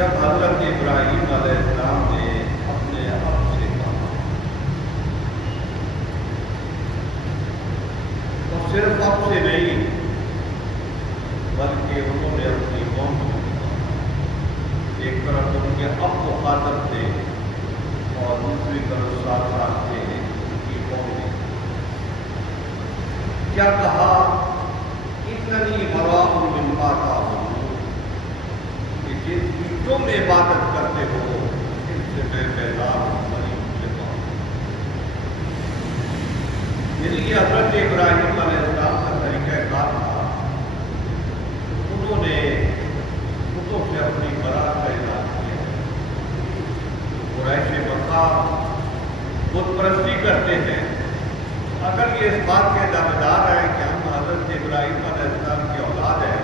جب حضرت ابراہیم علیہ السلام نے اپنے اب سے کہا تو صرف اب سے نہیں بلکہ انہوں نے اپنی قوم سے کہا، ایک طرف ان کے اب مخاطب تھے اور دوسری طرف ساتھ ساتھ تھے ان کی قوم نے کیا کہا، اتنی براء مما تعبدون، کہ جن کی تم عبادت کرتے ہو ان سے میں بیزار ہوں، بری مجھے یعنی یہ حضرت ابراہیم علیہ السلام کا طریقہ کار تھا، انہوں نے بتوں سے اپنی برات کا اظہار کیا۔ قریش مکہ بت پرستی کرتے ہیں، اگر یہ اس بات کے دعویدار ہیں کہ ہم حضرت ابراہیم علیہ السلام کی اولاد ہیں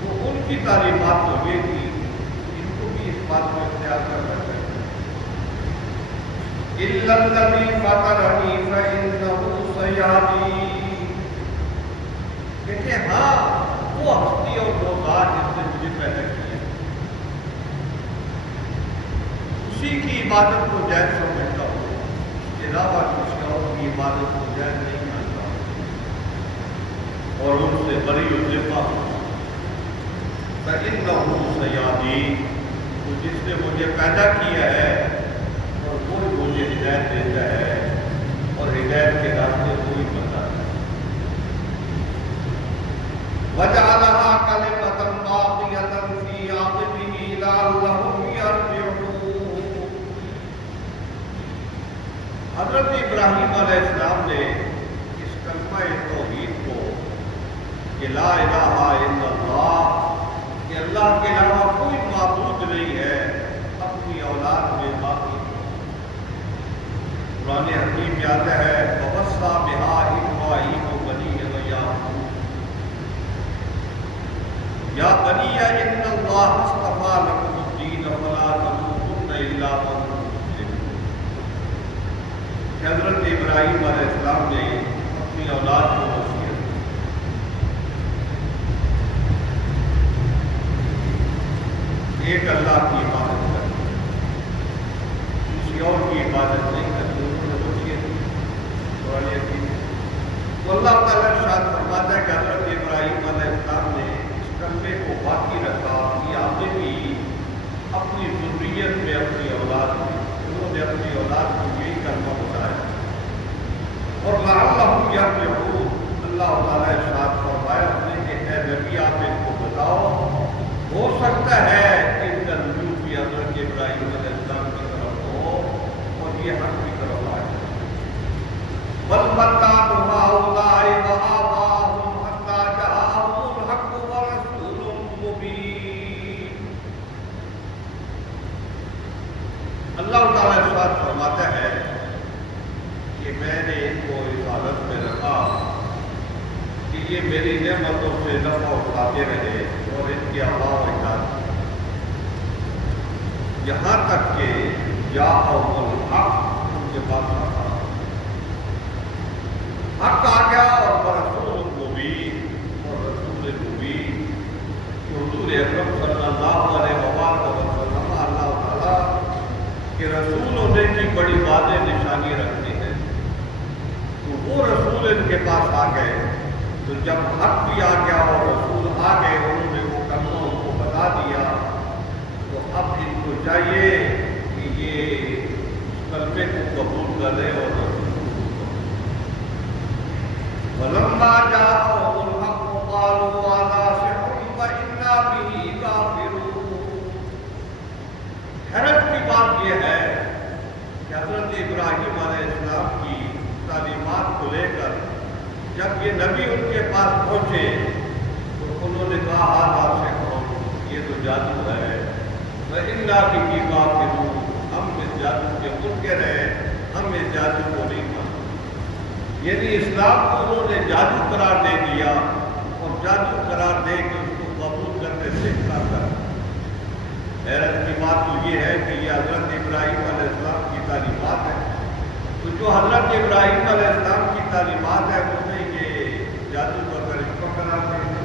تو ان کی تعلیمات تو یہ تھی، ان کو بھی اس بات کو اختیار کرنا چاہیے۔ إِلَّا الَّذِي فَطَرَنِي فَإِنَّهُ سَيَهْدِينِ، دیکھیں ہاں وہ ہستی اور وہ ذات جس نے مجھے پیدا کیا اسی کی عبادت کو جائز سمجھتا ہوں، اس کے علاوہ کسی اور کی عبادت کو جائز نہیں مانتا اور ان سے بری ذمہ ہوں۔ فَإِنَّهُ سَيَهْدِينِ، تو جس نے مجھے پیدا کیا ہے اور وہ مجھے ہدایت دیتا ہے اور ہدایت کے راستے کوئی بتاتا ہے۔ وَجَعَلَهَا كَلِمَةً بَاقِيَةً فِي عَقِبِهِ لَعَلَّهُمْ يَرْجِعُونَ، حضرت ابراہیم علیہ السلام نے اس کلمہ توحید کو کہ لا الہ الا اللہ، کہ اللہ کے علاوہ کوئی معبود نہیں ہے، اپنی اولاد میں باقی قرآن حکیم میں آتا ہے وَوَصَّى بِهَا إِبْرَاهِيمُ بَنِيهِ وَيَعْقُوبُ یا بنی ان اللہ اصطفیٰ لکم الدین فلا تموتن الا وانتم مسلمون، کہ حضرت ابراہیم علیہ السلام نے اپنی اولاد کو وصیت کی، ایک اللہ کی عبادت کرنی، کسی اور کی عبادت نہیں کرنی، انہوں نے وصیت کی۔ قرآن حکیم تو اللہ تعالیٰ ارشاد فرماتا ہے کہ حضرت ابراہیم علیہ السلام نے کلمے کو باقی رکھا کہ آپ نے بھی اپنی ذریت میں اپنی اولاد میں انہوں نے اپنی اولاد کو یہی کلمہ بتایا۔ اور لعلہم یرجعون، اللہ تعالیٰ ارشاد فرمایا اپنے کہ اے نبی آپ ان کو بتاؤ، ہو سکتا ہے کہ ان کا رجوع بھی حضرت ابراہیم علیہ السلام کی طرف ہو اور یہ حق کی طرف آئے۔ بل متعت ہؤلاء وآباءهم حتى جاءهم الحق ورسول مبین، اللہ تعالیٰ ارشاد فرماتا ہے کہ میں نے ان کو اس حالت میں رکھا کہ یہ میری نعمتوں سے نفع اٹھاتے رہے اور ان کے آباء و اجداد یہاں تک کہ جاءهم الحق، ان کے پاس حق آ گیا، اور رسول مبین، اور رسول مبین کہ حضور اکرم صلی اللہ علیہ وسلم اللہ تعالیٰ کہ رسول ہونے کی بڑی واضح نشانی رکھتے ہیں، تو وہ رسول ان کے پاس آ گئے، تو جب حق بھی آ گیا اور رسول آ گئے، انہوں نے وہ کلمہ ان کو بتا دیا، تو اب ان کو چاہیے کہ یہ کلمے کو قبول کریں اور رسول وَلَمَّا جَاءَهُمُ الْحَقُّ قَالُوا هَذَا سِحْرٌ وَإِنَّا بِهِ كَافِرُونَ۔ حیرت کی بات یہ ہے کہ حضرت ابراہیم علیہ السلام کی تعلیمات کو لے کر جب یہ نبی ان کے پاس پہنچے تو انہوں نے کہا هَذَا سِحْرٌ، یہ تو جادو ہے، وَإِنَّا بِهِ كَافِرُونَ، ہم اس جادو کے منکر ہیں، ہم اس جادو کو نہیں مانتے۔ یعنی اسلام کو انہوں نے جادو قرار دے دیا اور جادو قرار دے کے اس کو قبول کرنے سے انکار کر۔ حیرت کی بات تو یہ ہے کہ یہ حضرت ابراہیم علیہ السلام کی تعلیمات ہے، تو جو حضرت ابراہیم علیہ السلام کی تعلیمات ہے انہیں یہ جادو کا کرشمہ قرار دے دیا۔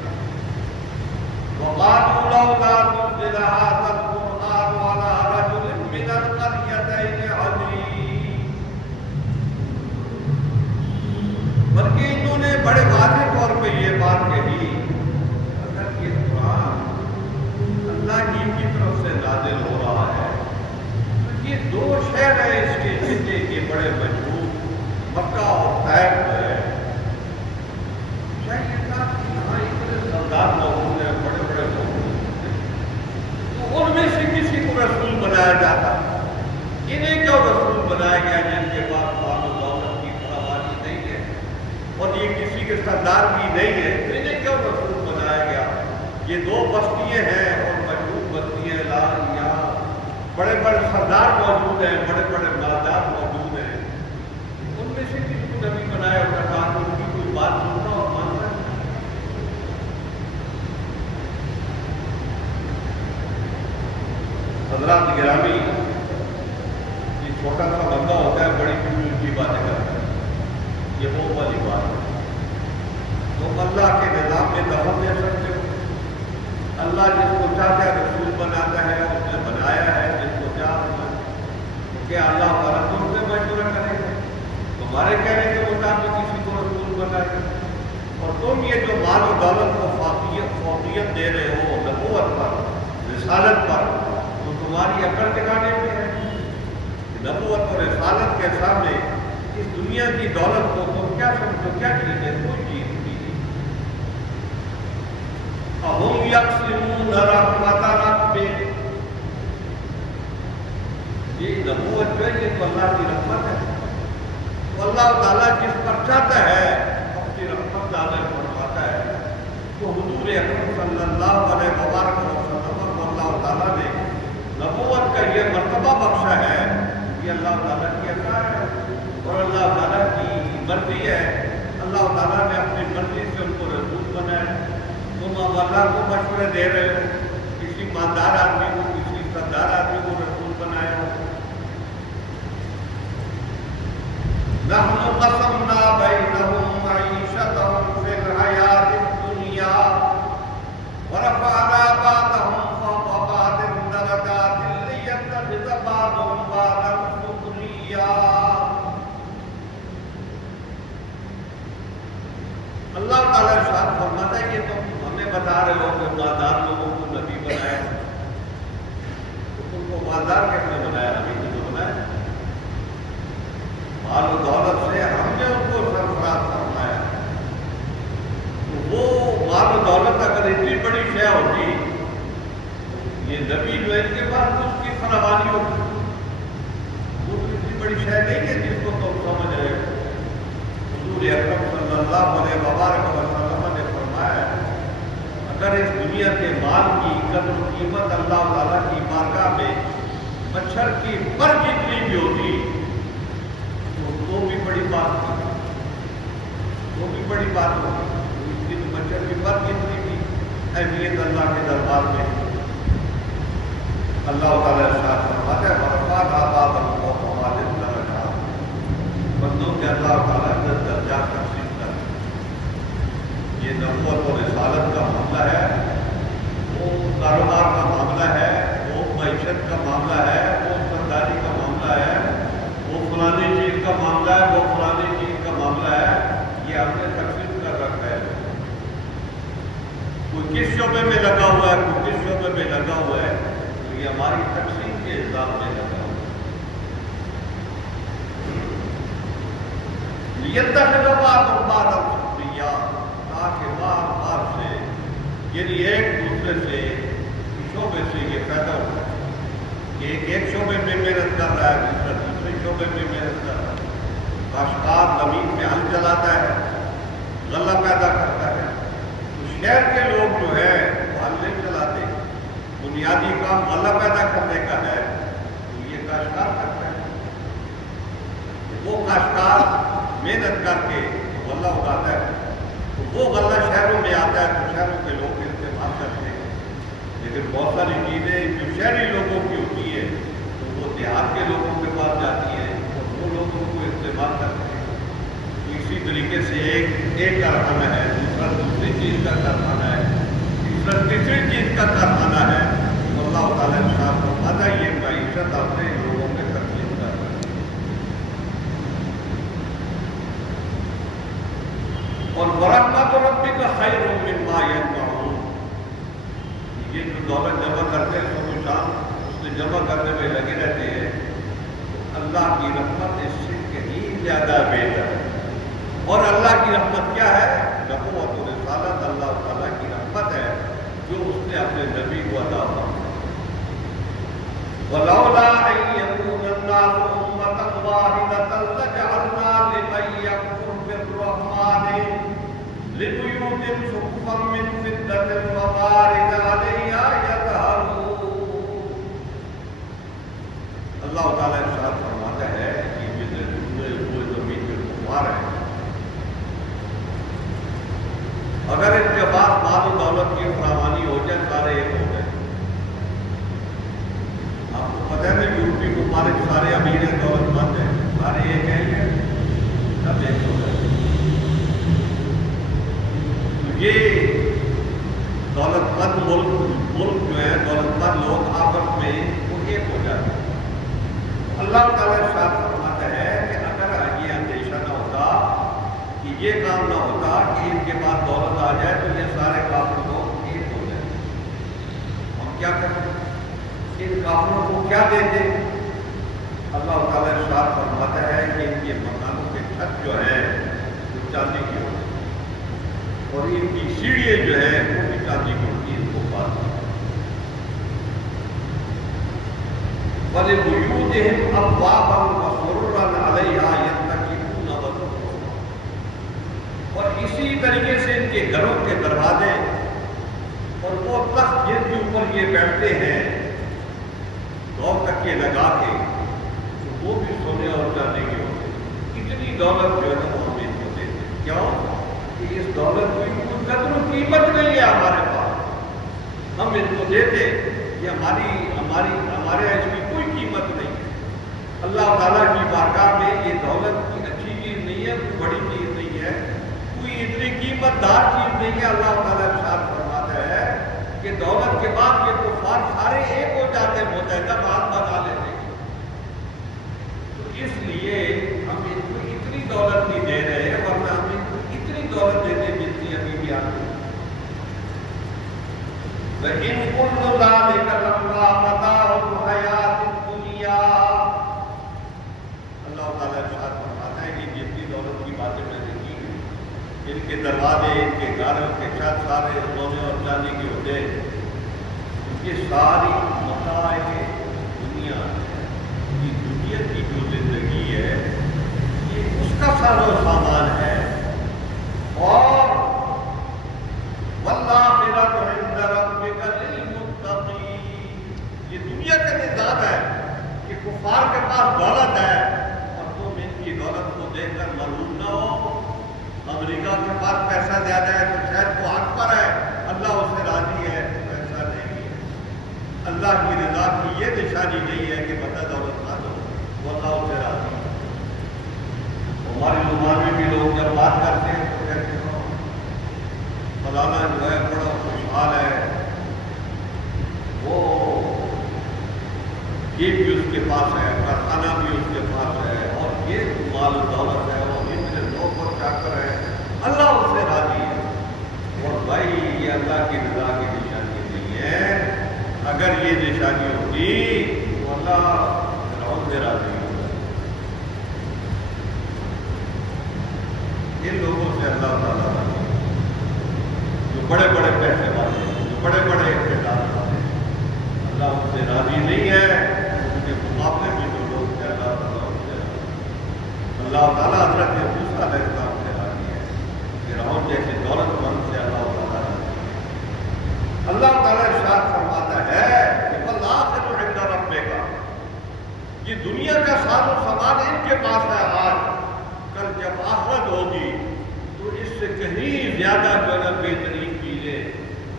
وَقَالُوا لَوْلَا نُزِّلَ هَٰذَا الْقُرْآنُ شہر ہے اس کے جتنے کے بڑے مضبوط مکہ اور طیب ہے، چاہیے تھا کہ یہاں اتنے سردار موجود ہیں، بڑے بڑے موجود ہیں، تو ان میں سے کسی کو رسول بنایا جاتا۔ انہیں کیوں رسول بنایا گیا جن کے پاس مال و دولت کی فراوانی نہیں ہے اور یہ کسی کے سردار بھی نہیں ہے، انہیں کیوں رسول بنایا گیا؟ یہ دو بستیاں ہیں اور مضبوط بستیاں، یہاں بڑے بڑے سردار موجود ہیں، بڑے بڑے مالدار موجود ہیں، ان میں سے کسی کو نبی بنایا ہوتا تھا کہ ان کی کوئی بات سننا اور ماننا ہے۔ حضرات گرامی، یہ چھوٹا سا بندہ ہوتا ہے، بڑی بڑی کی باتیں کرتا ہے، یہ وہ والی بات ہے۔ تم اللہ کے نظام میں دخل دے سکتے ہو؟ اللہ جس کو چاہتا ہے رسول بناتا ہے، اس نے بنایا ہے جس کو چاہتا ہے، کیا اللہ تعالیٰ تم سے مشورہ کرے گا؟ تمہارے کہنے کے مطابق کسی کو رسول بنائے گا؟ اور تم یہ جو مال و دولت کو فوقیت دے رہے ہو نبوت پر، رسالت پر، تو تمہاری عقل ٹھکانے پہ ہے؟ نبوت اور رسالت کے سامنے اس دنیا کی دولت کو تم کیا سمجھو؟ کیا چیز ہے؟ کوئی چیز نہیں۔ اَهُمْ يَقْسِمُونَ رَحْمَتَ رَبِّكَ، یہ نبوت جو ہے یہ تو اللہ کی رحمت ہے، تو اللہ تعالیٰ جس پر چاہتا ہے اپنی رحمت ڈالے فرماتا ہے۔ تو حضور اکرم صلی اللہ علیہ وسلم کو اللہ تعالیٰ نے نبوت کا یہ مرتبہ بخشا ہے، یہ اللہ تعالیٰ کی عطا ہے اور اللہ تعالیٰ کی مرضی ہے۔ اللہ تعالیٰ نے اپنی مرضی سے ان کو رسول بنایا۔ تم اب اللہ کو مشورے دے رہے ہو، کسی مالدار آدمی کو، کسی سردار آدمی کو رسول بنایا ہو۔ نحن قسمنا بینہم معیشتہم فی الحیاۃ الدنیا ورفعنا بعضهم فوق بعض درجات لیتخذ بعضهم بعضا سخریا۔ اللہ تعالیٰ ارشاد فرماتا ہے کہ تم ہمیں بتا رہے ہو کہ مالدار لوگوں کو نبی بنایا، تو تم کو مالدار کس نے بنایا؟ نبی نے تو بنایا۔ مال و دولت سے ہم نے ان کو سرفراز فرمایا۔ تو وہ مال و دولت اگر اتنی بڑی شے ہوتی، یہ نبی جو ہے ان کے پاس اس کی فراوانی ہوتی، وہ اتنی بڑی شے نہیں ہے جس کو تم سمجھ رہے ہو۔ حضور اکرم صلی اللہ علیہ وسلم نے فرمایا اگر اس دنیا کے مال کی قدر و قیمت اللہ تعالیٰ کی بارگاہ میں مچھر کی پر جتنی بھی ہوتی تو بھی بڑی بات تھی، وہ بھی بڑی بات ہوتی، اس کی مچھر کی پر جتنی بھی اہمیت اللہ کے دربار میں۔ اللہ تعالیٰ ارشاد فرماتا ہے وَرَفَعْنَا بَعْضَهُمْ فَوْقَ بَعْضٍ دَرَجَاتٍ، بندوں کے اللہ تعالیٰ عزت درجات تقسیم کر۔ یہ نبوت اور رسالت کا معاملہ ہے، وہ کاروبار کا معاملہ ہے، وہ معیشت کا معاملہ ہے، وہ سرداری کا معاملہ ہے، وہ فلانی چیز کا معاملہ ہے، وہ فلانی چیز کا معاملہ ہے، یہ ہم نے تقسیم کر رکھا ہے۔ کوئی کس شعبے میں لگا ہوا ہے، کوئی کس شعبے میں لگا ہوا ہے، تو یہ ہماری تقسیم کے حساب میں لگا ہوا ہے۔ لیتخذ بعضهم بعضا سخریا، تاکہ بار بار سے یعنی ایک دوسرے سے شعبے سے یہ پیدا ہو کہ ایک شعبے میں محنت کر رہا ہے، دوسرا دوسرے شعبے میں محنت کر رہا ہے، کاشتکار زمین میں ہل چلاتا ہے، غلہ پیدا کرتا ہے، تو شہر کے لوگ جو ہے وہ ہل نہیں چلاتے، بنیادی کام غلہ پیدا کرنے کا ہے، تو یہ کاشتکار کرتا ہے۔ وہ کاشتکار محنت کر کے غلہ اگاتا ہے، تو وہ غلہ شہروں میں آتا ہے تو شہروں کے لوگ استعمال کرتے ہیں، لیکن بہت ساری چیزیں جو شہری لوگوں کی ہوتی ہے تو وہ دیہات کے لوگوں کے پاس جاتی ہیں اور وہ لوگوں کو استعمال کرتے ہیں۔ تو اسی طریقے سے ایک کارخانہ ہے، دوسرا دوسری چیز کا کارخانہ ہے، تیسرا تیسری چیز کا کارخانہ ہے، تو اللہ تعالیٰ نے ساتھ فرماتا ہے یہ معیشت اپنے لوگوں میں تقسیم کر رہا ہے۔ اور ورحمت ربک خیر مما یجمعون، یہ جو دولت جمع کرتے ہیں صبح شام اس میں جمع کرنے میں لگے رہتے ہیں، ولولا ان يكون الناس امة واحدة لجعلنا لمن يكفر بالرحمن لبيوت سقفا من فضة ومعارج عليها يظهرون. اللہ تعالیٰ ارشاد فرماتا ہے کہ یہ جو زمین کے کفار ہیں، اگر ان کے پاس مال و دولت کی فراوانی ہو جائے، سارے ایک ہو جائے. آپ کو پتہ ہے نا یورپی ممالک سارے امیر ہیں، دولت مند ہیں، سارے ایک ہیں، سب ایک ہو جائے. یہ دولت مند ملک جو ہے، دولت مند لوگ آپس میں وہ ایک ہو جاتے ہیں. اللہ تعالیٰ ارشاد فرماتا ہے کہ اگر یہ اندیشہ نہ ہوتا، کہ یہ کام نہ ہوتا کہ ان کے پاس دولت آ جائے تو یہ سارے کافر لوگ ایک ہو جائیں. ہم کیا کریں؟ ان کافروں کو کیا دیتے؟ اللہ تعالیٰ ارشاد فرماتا ہے کہ ان کے مکانوں کے چھت جو ہے وہ چاندی کی ہوتی ہے، اور ان کی سیڑھیاں جو ہے وہ بھی چاندی کی ہوتی ہے. ان کو بات وَلِبُيُوتِهِمْ أَبْوَابًا وَسُرُرًا عَلَيْهَا يَتَّكِئُونَ وَزُخْرُفًا. اور اسی طریقے سے ان کے گھروں کے دروازے اور وہ تخت جن کے اوپر یہ بیٹھتے ہیں دو تکیے لگا کے، تو وہ بھی سونے اور چاندی کے ہوتے ہیں. اتنی دولت جو ہے نا وہ ہم ان کو دیتے ہیں. کیوں کہ اس دولت کی کوئی قدر و قیمت نہیں ہے ہمارے پاس، ہم ان کو دیتے. یہ ہمارے اس کی کوئی قیمت نہیں ہے. اللہ تعالیٰ کی بارگاہ میں یہ دولت کی اچھی چیز نہیں ہے، کوئی بڑی چیز نہیں ہے، کوئی اتنی قیمت دار چیز نہیں ہے. اللہ تعالیٰ ارشاد فرماتا ہے کہ دولت کے بعد یہ کفار سارے ایک ہو جاتے ہیں، متحدہ بات بنا لیتے ہیں. تو اس لیے ہم ان کو اتنی دولت نہیں دے رہے ہیں، ورنہ ہم ان کو اتنی دولت دیتے جتنی ابھی بھی آتی ہے. لیکن کل ذالک لما متاع الحیات الدنیا. اللہ تعالیٰ ارشاد فرماتا ہے کہ جتنی دولت کی باتیں میں نے کی، ان کے دروازے، ان کے گھر، ان کے چھت سارے سونے اور چاندی کے ہوتے ہیں. یہ ساری متاع دنیا ہے. یہ دنیا کی جو زندگی ہے یہ اس کا ساز و سامان ہے. اور والآخرۃ عند ربک للمتقین. یہ دنیا کا نظام ہے کہ کفار کے پاس دولت ہے اور تم ان کی دولت کو دیکھ کر ملول نہ ہو. امریکہ کے پاس پیسہ زیادہ ہے تو شاید وہ حق پر ہے، اللہ اس سے راضی ہے، تو ایسا نہیں ہے. اللہ کی رضا کی یہ نشانی نہیں ہے کہ بندہ دولت نہ دو، وہ اللہ اس سے راضی ہے. ہماری زبان میں بھی لوگ جب بات کرتے ہیں تو کہتے ہیں فلانا جو ہے بڑا خوشحال ہے، وہ جیب بھی اس کے پاس ہے، کارخانہ بھی اس کے پاس ہے، اور یہ مال و دولت ہے، اور اتنے لوگ اور چاکر ہے، اللہ اس سے راضی ہے. اور بھائی یہ اللہ کی رضا کی نشانی نہیں ہے. اگر یہ نشانی ہوتی تو اللہ فرعون سے راضی ہوتا. ان لوگوں سے اللہ تعالیٰ راضی ہے جو بڑے بڑے پیسے والے، جو بڑے بڑے اقتدار والے. اللہ ان سے راضی نہیں ہے. ان کے مقابلے میں جو لوگ ہیں اللہ تعالیٰ ان سے راضی. اللہ تعالیٰ حضرت موسیٰ علیہ السلام سے راضی ہے. فرعون جیسے دولت مند سے اللہ تعالیٰ راضی ہے. اللہ تعالیٰ ارشاد فرماتا ہے کہ والآخرۃ عند ربک. یہ دنیا کا ساز و سامان ان کے پاس ہے آج. کل جب آخرت ہوگی تو اس سے کہیں زیادہ جو ہے بہترین چیزیں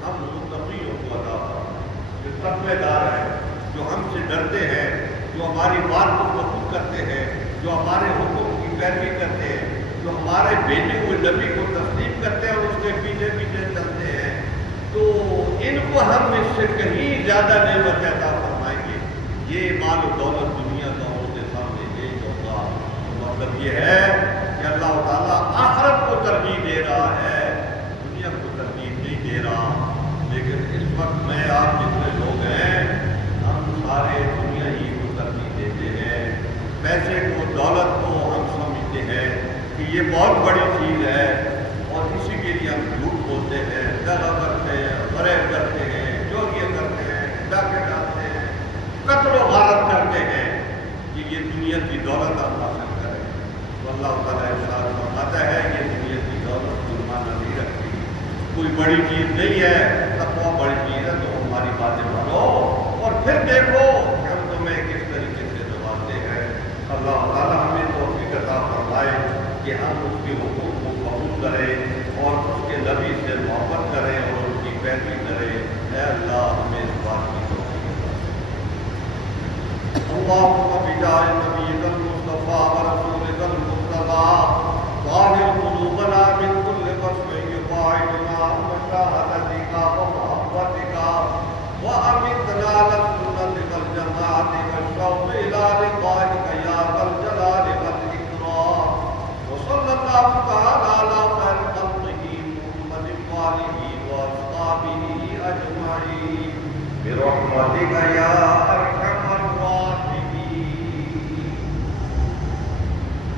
ہم متقیوں کو عطا فرمائیں. جو تقوی دار ہیں، جو ہم سے ڈرتے ہیں، جو ہماری بات کو قبول کرتے ہیں، جو ہمارے حکم کی پیروی کرتے ہیں، جو ہمارے بھیجے ہوئے نبی کو تسلیم کرتے ہیں اور اس کے پیچھے پیچھے چلتے ہیں، تو ان کو ہم اس سے کہیں زیادہ نعمت عطا فرمائیں گے. یہ مال و دولت دنیا کا ان کے سامنے پیش ہوگا. مطلب یہ ہے کہ اللہ تعالیٰ آخرت کو ترجیح دے رہا ہے، دنیا کو ترجیح نہیں دے رہا. لیکن اس وقت میں آپ جتنے لوگ ہیں ہم سارے دنیا ہی کو ترجیح دیتے ہیں. پیسے کو، دولت کو ہم سمجھتے ہیں کہ یہ بہت بڑی چیز ہے، اور اسی کے لیے ہم جھوٹ بولتے ہیں، دغا کرتے ہیں، فریب کرتے ہیں، چوریاں کرتے ہیں، ڈاکے ڈالتے ہیں، قتل و غارت دنیا کی دولت ہم حاصل کریں. تو اللہ تعالیٰ ارشاد فرماتا ہے یہ دنیا کی دولت کوئی معنی نہیں رکھتی، کوئی بڑی چیز نہیں ہے. تقویٰ بڑی چیز ہے. تو ہماری باتیں مانو اور پھر دیکھو کہ ہم تمہیں کس طریقے سے نوازتے ہیں. اللہ تعالیٰ ہمیں توفیق عطا فرمائے کہ ہم اس کے حقوق کو قبول کریں اور اس کے نبی سے محبت کریں اور ان کی پیروی کریں. اے اللہ ہمیں اس بات کی توفیق عطا فرمائے. اللهم بجاه نبيك المصطفى ورسولك المرتضى طهر قلوبنا من كل وصف يباعدنا عن مشاهدتك ومحبتك وأمتنا على سنتك الجماعة والشوق إلى لقائك يا ذا الجلال والإكرام. وصلى الله تعالى على خير خلقه محمد وآله وأصحابه أجمعين برحمتك يا